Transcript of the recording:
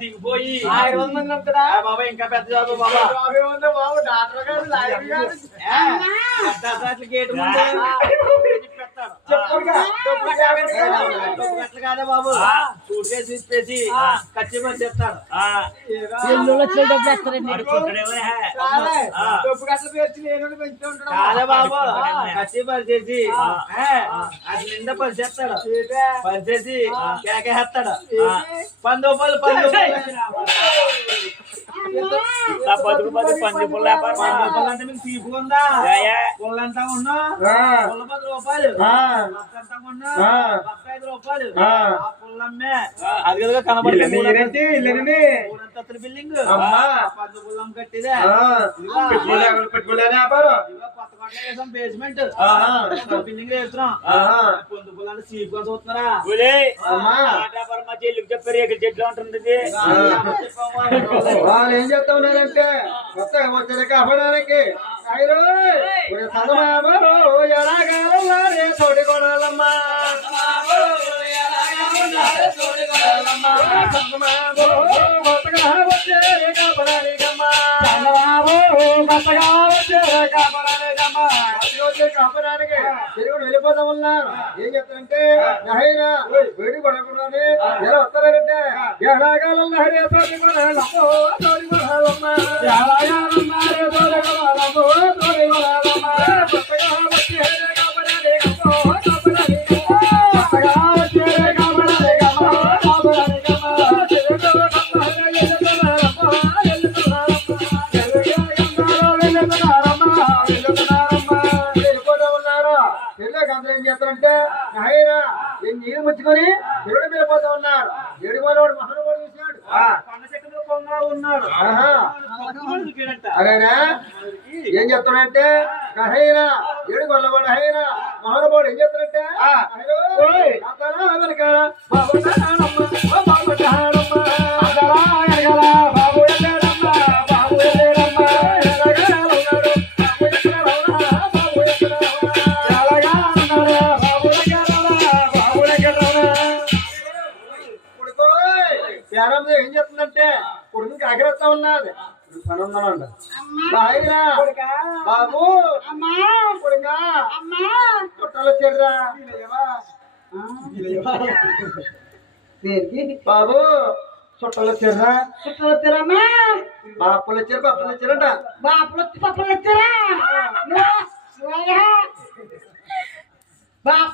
దిగిపోయి 500 మంది ఉంటారా బాబా ఇంకా పెద్ద జాబు బాబా బాబు డాక్టర్ గారు లాయర్ గారు గేటు ముందు కాదే బాబు సూట్ కేసు ఇప్పేసి కచ్చి మరి చెప్తాడు కాదే బాబు కచ్చి పరిచేసి అది నిండా పరిచేస్తాడు పరిచేసి కేకేస్తాడు 10 రూపాయలు 10 రూపాయలు అంటే మీకు తీపు ఉందా పుల్లంతా ఉన్నా 10 రూపాయలు 5 రూపాయలు ఆ పుల్లమ్మే అది కనబడుతుంది బిల్డింగ్ 10 పుల్లం కట్టిదే బేస్మెంట్ బిల్డింగ్ వేస్తున్నాం పొందు పుల్లని సీపు చూస్తున్నారా చెప్పారు చెట్లు ఉంటుంది వాళ్ళు ఏం చెప్తా ఉన్నారంటే కొత్తగా వచ్చే కాపాడానికి తోటి కొడాలమ్మా కాపడానికి తిరుగుడు వెళ్ళిపోతా ఉన్నారు ఏం చెప్తారంటే నహైనా వేడి పడకుండానే ఎలా వస్తారంటే ఎలాగాలమ్మ ఏం చేస్తారంటే ఆయన నీరు ముచ్చుకొని దేవుడి మీద పోతా ఉన్నారు ఏడు వాడు మహానుభావుడు చూశాడు ఉన్నాడు అదేనా ఏం చెప్తాడంటే ఆయన ఏడు గొల్లవాడు ఆయన మహానుభావుడు ఏం చెప్తాడంటే ఏం చెప్తుందంటే కొడుకుకి అగ్రస్తా ఉన్నది పని ఉందనండి బాబు కొడుకా చుట్టాలు వచ్చారా బాబు చుట్టాలు వచ్చారా చుట్టాలు వచ్చారమ్మా బాపులు వచ్చారు పప్పులు వచ్చారంట బాపులు వచ్చి పప్పులు వచ్చారా బాబు